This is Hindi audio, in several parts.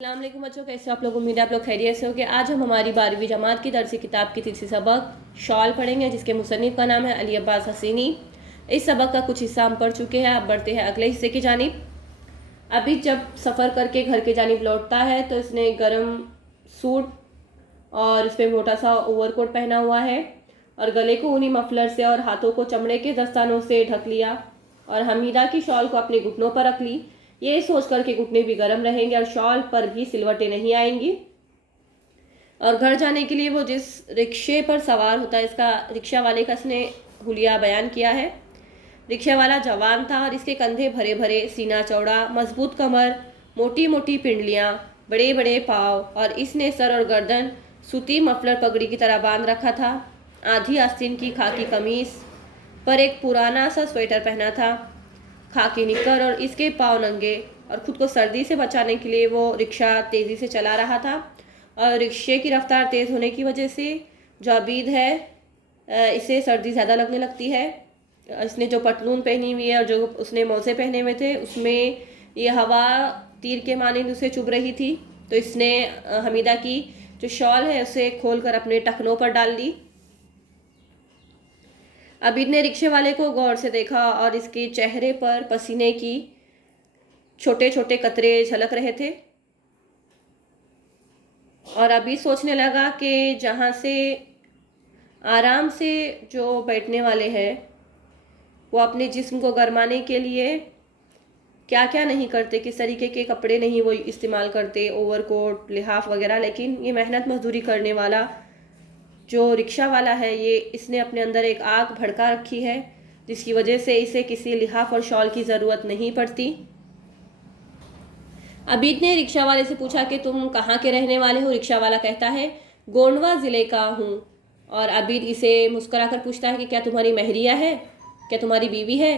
अस्सलाम वालेकुम बच्चों, कैसे हो आप लोग। उम्मीद है आप लोग खैरियत से हो। कि आज हम हमारी 12वीं जमात की दरसी किताब की तीसरी सबक शॉल पढ़ेंगे, जिसके मुसन्निफ का नाम है अली अब्बास हसीनी। इस सबक का कुछ हिस्सा हम पढ़ चुके हैं। अब बढ़ते हैं अगले हिस्से की जानिब। अभी जब सफ़र करके घर के जानिब लौटता है तो इसने गर्म सूट और इस पर मोटा सा ओवरकोट पहना हुआ है और गले को ऊनी मफलर से और हाथों को चमड़े के दस्तानों से ढक लिया और हमीदा की शॉल को अपने घुटनों पर रख ली, ये सोच कर के घुटने भी गर्म रहेंगे और शॉल पर भी सिलवटें नहीं आएंगी। और घर जाने के लिए वो जिस रिक्शे पर सवार होता है, इसका रिक्शा वाले का इसने हुलिया बयान किया है। रिक्शा वाला जवान था और इसके कंधे भरे भरे, सीना चौड़ा, मजबूत कमर, मोटी मोटी पिंडलियाँ, बड़े बड़े पाँव, और इसने सर और गर्दन सूती मफलर पगड़ी की तरह बांध रखा था। आधी आस्तीन की खाकी कमीज पर एक पुराना सा स्वेटर पहना था, खाकी निक्कर, और इसके पाँव नंगे। और ख़ुद को सर्दी से बचाने के लिए वो रिक्शा तेज़ी से चला रहा था और रिक्शे की रफ्तार तेज़ होने की वजह से जो अबीद है इसे सर्दी ज़्यादा लगने लगती है। इसने जो पतलून पहनी हुई है और जो उसने मोज़े पहने हुए थे उसमें ये हवा तीर के मानिंद उसे चुभ रही थी, तो इसने हमीदा की जो शॉल है उसे खोलकर अपने टखनों पर डाल ली। अबीद ने रिक्शे वाले को गौर से देखा और इसके चेहरे पर पसीने की छोटे छोटे कतरे झलक रहे थे। और अबीद सोचने लगा कि जहाँ से आराम से जो बैठने वाले हैं वो अपने जिस्म को गरमाने के लिए क्या क्या नहीं करते, किस तरीके के कपड़े नहीं वो इस्तेमाल करते, ओवरकोट, लिहाफ वगैरह। लेकिन ये मेहनत मजदूरी करने वाला जो रिक्शा वाला है, ये इसने अपने अंदर एक आग भड़का रखी है जिसकी वजह से इसे किसी लिहाफ और शॉल की ज़रूरत नहीं पड़ती। अबीद ने रिक्शा वाले से पूछा कि तुम कहाँ के रहने वाले हो। रिक्शा वाला कहता है गोंडवा ज़िले का हूँ। और अबीद इसे मुस्कुराकर पूछता है कि क्या तुम्हारी महरिया है, क्या तुम्हारी बीवी है।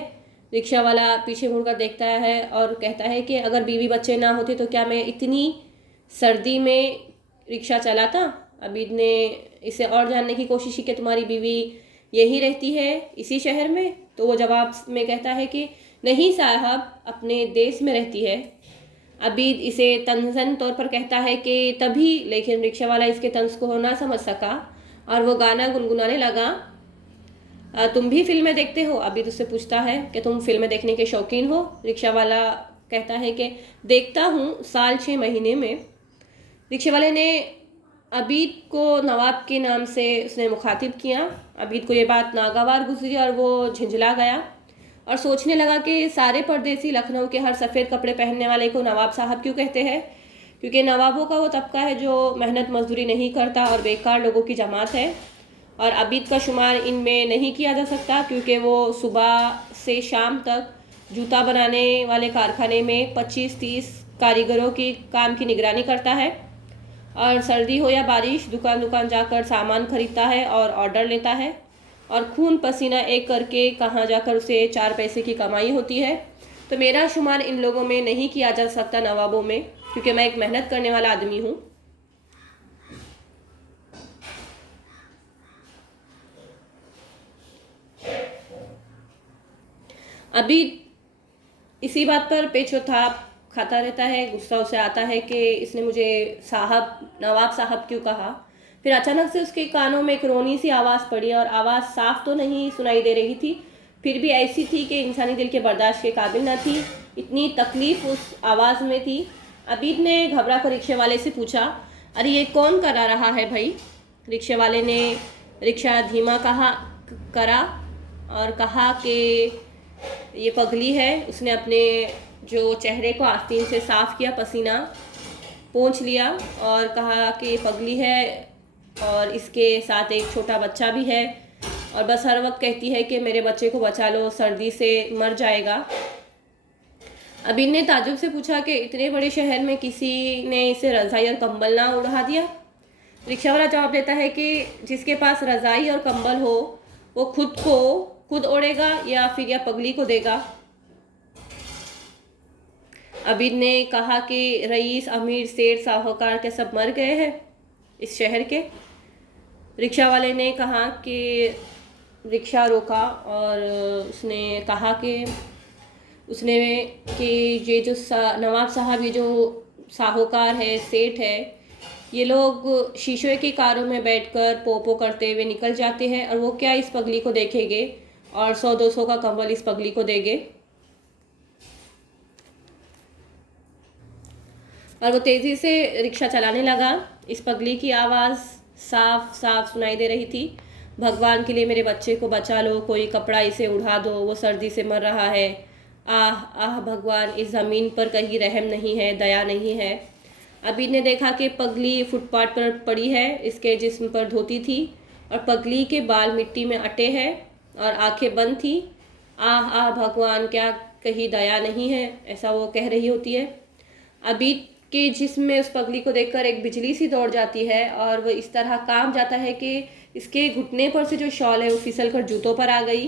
रिक्शा वाला पीछे मुड़कर देखता है और कहता है कि अगर बीवी बच्चे ना होते तो क्या मैं इतनी सर्दी में रिक्शा चलाता। अबीद ने इसे और जानने की कोशिश की कि तुम्हारी बीवी यही रहती है इसी शहर में। तो वो जवाब में कहता है कि नहीं साहब, अपने देश में रहती है। अबीद इसे तंज़न तौर पर कहता है कि तभी, लेकिन रिक्शा वाला इसके तंज को ना समझ सका और वो गाना गुनगुनाने लगा। तुम भी फिल्में देखते हो? अबीद उससे पूछता है कि तुम फिल्में देखने के शौकीन हो। रिक्शा वाला कहता है कि देखता हूँ, साल 6 महीने में। रिक्शे वाले ने अबीद को नवाब के नाम से उसने मुखातिब किया। अबीद को ये बात नागवार गुजरी और वो झिंझला गया और सोचने लगा कि सारे परदेसी लखनऊ के हर सफ़ेद कपड़े पहनने वाले को नवाब साहब क्यों कहते हैं, क्योंकि नवाबों का वो तबका है जो मेहनत मजदूरी नहीं करता और बेकार लोगों की जमात है। और अबीद का शुमार इनमें नहीं किया जा सकता क्योंकि वो सुबह से शाम तक जूता बनाने वाले कारखाने में 25-30 कारीगरों की काम की निगरानी करता है और सर्दी हो या बारिश दुकान दुकान जाकर सामान खरीदता है और ऑर्डर लेता है और खून पसीना एक करके कहाँ जाकर उसे 4 पैसे की कमाई होती है। तो मेरा शुमार इन लोगों में नहीं किया जा सकता, नवाबों में, क्योंकि मैं एक मेहनत करने वाला आदमी हूँ। अभी इसी बात पर पेचोताप खाता रहता है। गुस्सा उसे आता है कि इसने मुझे साहब, नवाब साहब क्यों कहा। फिर अचानक से उसके कानों में एक रोनी सी आवाज़ पड़ी और आवाज़ साफ तो नहीं सुनाई दे रही थी, फिर भी ऐसी थी कि इंसानी दिल के बर्दाश्त के काबिल न थी, इतनी तकलीफ़ उस आवाज़ में थी। अबीद ने घबरा कर रिक्शे वाले से पूछा, अरे ये कौन करा रहा है भाई। रिक्शे वाले ने रिक्शा धीमा करा और कहा कि ये पगली है। उसने अपने जो चेहरे को आस्तीन से साफ़ किया, पसीना पोंछ लिया और कहा कि पगली है और इसके साथ एक छोटा बच्चा भी है और बस हर वक्त कहती है कि मेरे बच्चे को बचा लो, सर्दी से मर जाएगा। अबीद ने ताज्जुब से पूछा कि इतने बड़े शहर में किसी ने इसे रज़ाई और कंबल ना उड़ा दिया। रिक्शा वाला जवाब देता है कि जिसके पास रज़ाई और कंबल हो वो खुद ओढ़ेगा या फिर या पगली को देगा। अबीद ने कहा कि रईस, अमीर, सेठ, साहूकार के सब मर गए हैं इस शहर के। रिक्शा वाले ने कहा कि रिक्शा रोका और उसने कहा कि ये जो नवाब साहब, ये जो साहूकार है, सेठ है, ये लोग शीशे की कारों में बैठकर पोपो करते हुए निकल जाते हैं और वो क्या इस पगली को देखेंगे और 100-200 का कंबल इस पगली को देंगे। और वो तेज़ी से रिक्शा चलाने लगा। इस पगली की आवाज़ साफ साफ सुनाई दे रही थी, भगवान के लिए मेरे बच्चे को बचा लो, कोई कपड़ा इसे उड़ा दो, वो सर्दी से मर रहा है। आह आह भगवान, इस ज़मीन पर कहीं रहम नहीं है, दया नहीं है। अभी ने देखा कि पगली फुटपाथ पर पड़ी है, इसके जिस्म पर धोती थी और पगली के बाल मिट्टी में अटे हैं और आंखें बंद थी। आह आह भगवान, क्या कहीं दया नहीं है, ऐसा वो कह रही होती है। अभी के जिस्म में उस पगली को देखकर एक बिजली सी दौड़ जाती है और वो इस तरह काम जाता है कि इसके घुटने पर से जो शॉल है वो फिसल कर जूतों पर आ गई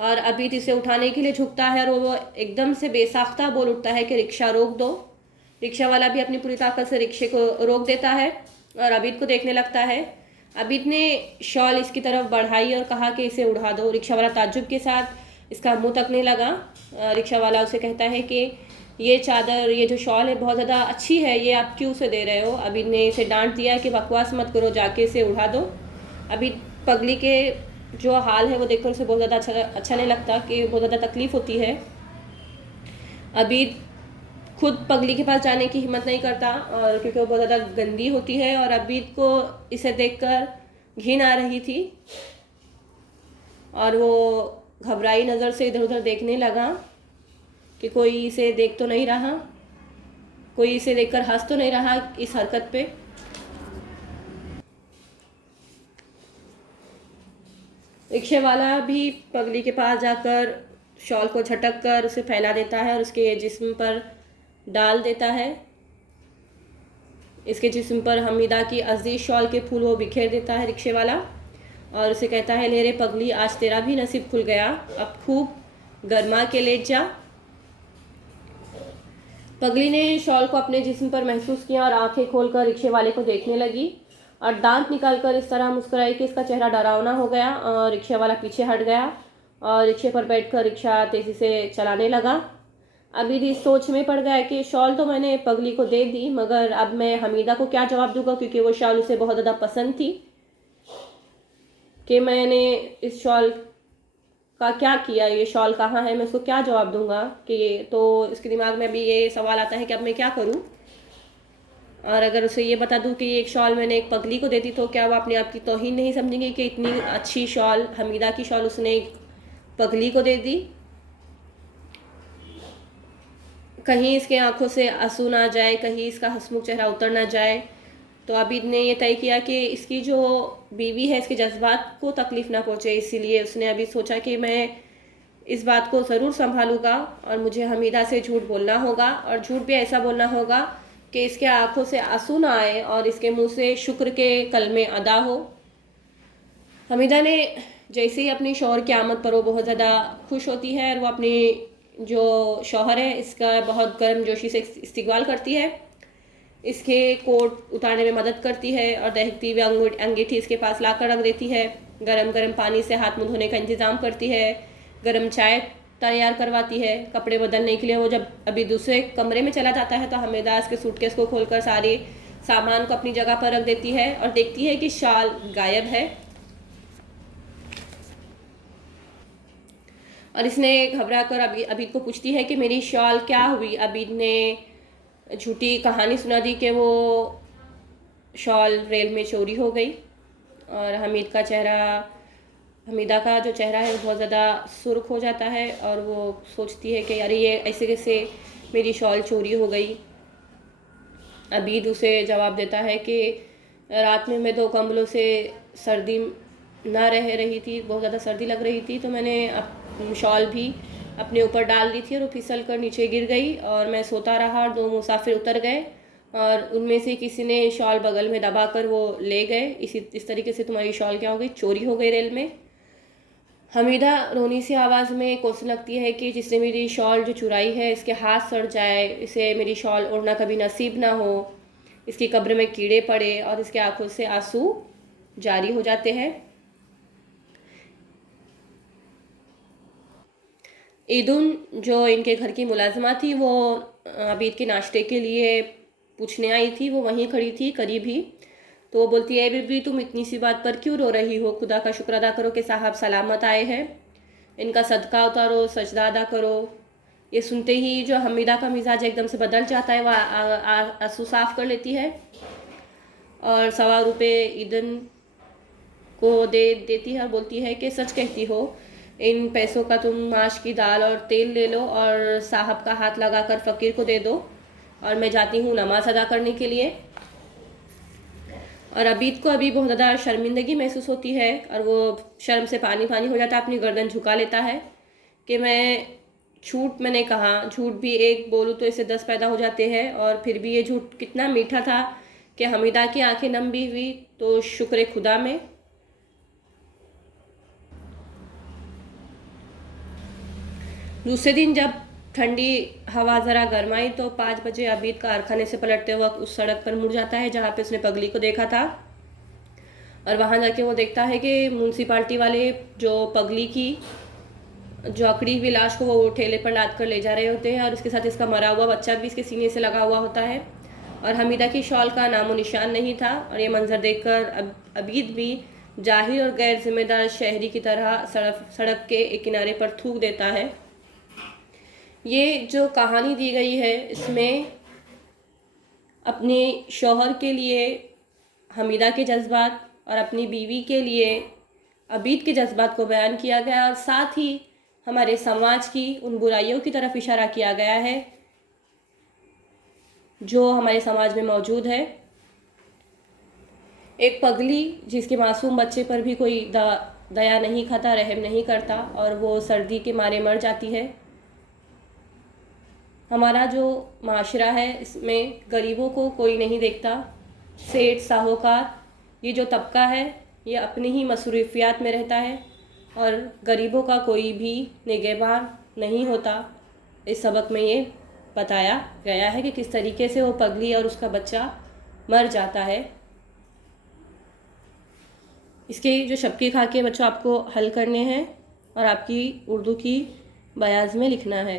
और अभी इसे उठाने के लिए झुकता है और वो एकदम से बेसाख्ता बोल उठता है कि रिक्शा रोक दो। रिक्शा वाला भी अपनी पूरी ताकत से रिक्शे को रोक देता है और अबिद को देखने लगता है। अबिद ने शॉल इसकी तरफ बढ़ाई और कहा कि इसे उड़ा दो। रिक्शा वाला ताज्जुब के साथ इसका मुंह तकने लगा। रिक्शा वाला उसे कहता है कि ये चादर, ये जो शॉल है बहुत ज़्यादा अच्छी है, ये आप क्यों उसे दे रहे हो। अबिद ने इसे डांट दिया कि बकवास मत करो, जाके इसे उड़ा दो। अबिद पगली के जो हाल है वो देखकर उसे बहुत ज़्यादा अच्छा नहीं लगता कि बहुत ज़्यादा तकलीफ़ होती है। अबिद खुद पगली के पास जाने की हिम्मत नहीं करता और क्योंकि वो बहुत ज़्यादा गंदी होती है और अबिद को इसे देखकर घिन आ रही थी और वो घबराई नज़र से इधर उधर देखने लगा कि कोई इसे देख तो नहीं रहा, कोई इसे देखकर हंस तो नहीं रहा इस हरकत पे। रिक्शे वाला भी पगली के पास जाकर शॉल को झटक कर उसे फैला देता है और उसके जिस्म पर डाल देता है। इसके जिस्म पर हमीदा की अजीज शॉल के फूल वो बिखेर देता है रिक्शे वाला और उसे कहता है, ले रे पगली, आज तेरा भी नसीब खुल गया, अब खूब गर्मा के लेट जा। पगली ने शॉल को अपने जिस्म पर महसूस किया और आंखें खोलकर रिक्शे वाले को देखने लगी और दांत निकालकर इस तरह मुस्कुराई कि इसका चेहरा डरावना हो गया और रिक्शे वाला पीछे हट गया और रिक्शे पर बैठकर रिक्शा तेज़ी से चलाने लगा। अभी भी सोच में पड़ गया कि शॉल तो मैंने पगली को दे दी, मगर अब मैं हमीदा को क्या जवाब दूंगा, क्योंकि वो शॉल उसे बहुत ज़्यादा पसंद थी। कि मैंने इस शॉल का क्या किया, ये शॉल कहाँ है, मैं उसको क्या जवाब दूंगा। कि तो इसके दिमाग में अभी ये सवाल आता है कि अब मैं क्या करूं। और अगर उसे ये बता दूं कि ये एक शॉल मैंने एक पगली को देती तो क्या वो अपने आप की तौहीन नहीं समझेंगे कि इतनी अच्छी शॉल, हमीदा की शॉल, उसने एक पगली को दे दी। कहीं इसके आंखों से आंसू ना जाए, कहीं इसका हंसमुख चेहरा उतर ना जाए। तो अबिद ने ये तय किया कि इसकी जो बीवी है इसके जज्बात को तकलीफ़ ना पहुँचे, इसीलिए उसने अभी सोचा कि मैं इस बात को ज़रूर संभालूंगा और मुझे हमीदा से झूठ बोलना होगा और झूठ भी ऐसा बोलना होगा कि इसके आंखों से आंसू ना आए और इसके मुंह से शुक्र के कलमे अदा हो। हमीदा ने जैसे ही अपनी शौहर की आमद पर वो बहुत ज़्यादा खुश होती है और वो अपनी जो शौहर है इसका बहुत गर्मजोशी से इस्तकबाल करती है, इसके कोट उतारने में मदद करती है और दहकती हुई अंगीठी इसके पास ला कर रख देती है। गरम गरम पानी से हाथ मुँह धोने का इंतज़ाम करती है, गरम चाय तैयार करवाती है। कपड़े बदलने के लिए वो जब अभी दूसरे कमरे में चला जाता है तो हमीदा इसके सूटकेस को खोलकर सारे सामान को अपनी जगह पर रख देती है और देखती है कि शाल गायब है। और इसने घबरा कर अबीद को पूछती है कि मेरी शॉल क्या हुई। अबीद ने झूठी कहानी सुना दी कि वो शॉल रेल में चोरी हो गई और हमीदा का जो चेहरा है वो बहुत ज़्यादा सुर्ख हो जाता है और वो सोचती है कि अरे ये ऐसे कैसे मेरी शॉल चोरी हो गई। अबीद उसे जवाब देता है कि रात में मैं 2 कंबलों से सर्दी ना रह रही थी, बहुत ज़्यादा सर्दी लग रही थी, तो मैंने शॉल भी अपने ऊपर डाल दी थी और वो फिसल कर नीचे गिर गई और मैं सोता रहा और 2 मुसाफिर उतर गए और उनमें से किसी ने शॉल बगल में दबा कर वो ले गए। इस तरीके से तुम्हारी शॉल क्या हो गई, चोरी हो गई रेल में। हमीदा रोनी सी आवाज़ में कोसने लगती है कि जिसने मेरी शॉल जो चुराई है इसके हाथ सड़ जाए, इसे मेरी शॉल ओढ़ना कभी नसीब ना हो, इसकी कब्र में कीड़े पड़े और इसके आंखों से आंसू जारी हो जाते हैं। ईदुन जो इनके घर की मुलाजमा थी वो अबीद के नाश्ते के लिए पूछने आई थी, वो वहीं खड़ी थी करीब ही। तो वो बोलती है बीबी तुम इतनी सी बात पर क्यों रो रही हो, खुदा का शुक्र अदा करो कि साहब सलामत आए हैं, इनका सदका उतारो, सजदा अदा करो। ये सुनते ही जो हमीदा का मिजाज एकदम से बदल जाता है, वह आंसू साफ कर लेती है और 1.25 रुपये ईदन को दे देती है और बोलती है कि सच कहती हो, इन पैसों का तुम माश की दाल और तेल ले लो और साहब का हाथ लगाकर फ़कीर को दे दो और मैं जाती हूँ नमाज अदा करने के लिए। और अबीद को अभी बहुत ज़्यादा शर्मिंदगी महसूस होती है और वो शर्म से पानी पानी हो जाता है, अपनी गर्दन झुका लेता है कि मैंने कहा, झूठ भी एक बोलूँ तो इससे 10 पैदा हो जाते हैं। और फिर भी ये झूठ कितना मीठा था कि हमीदा की आंखें नम भी हुई। तो शुक्र खुदा में। दूसरे दिन जब ठंडी हवा ज़रा गर्माई तो 5 बजे अबीद कारखाने से पलटते वक्त उस सड़क पर मुड़ जाता है जहाँ पे उसने पगली को देखा था। और वहाँ जाके वो देखता है कि म्यूनसिपाल्टी वाले जो पगली की जो अकड़ी हुई लाश को वो ठेले पर लाद कर ले जा रहे होते हैं और उसके साथ इसका मरा हुआ बच्चा भी इसके सीने से लगा हुआ होता है। और हमीदा की शॉल का नामो निशान नहीं था। और ये मंजर देखकर अबीद भी जाहिर और गैर जिम्मेदार शहरी की तरह सड़क के एक किनारे पर थूक देता है। ये जो कहानी दी गई है इसमें अपने शौहर के लिए हमीदा के जज्बात और अपनी बीवी के लिए अबीद के जज्बात को बयान किया गया और साथ ही हमारे समाज की उन बुराइयों की तरफ इशारा किया गया है जो हमारे समाज में मौजूद है। एक पगली जिसके मासूम बच्चे पर भी कोई दया नहीं खाता, रहम नहीं करता और वो सर्दी के मारे मर जाती है। हमारा जो माशरा है इसमें गरीबों को कोई नहीं देखता। सेठ साहूकार ये जो तबका है ये अपनी ही मसरूफियात में रहता है और गरीबों का कोई भी निगहबान नहीं होता। इस सबक में ये बताया गया है कि किस तरीके से वो पगली और उसका बच्चा मर जाता है। इसके जो शब्के खाके बच्चों आपको हल करने हैं और आपकी उर्दू की बयाज में लिखना है।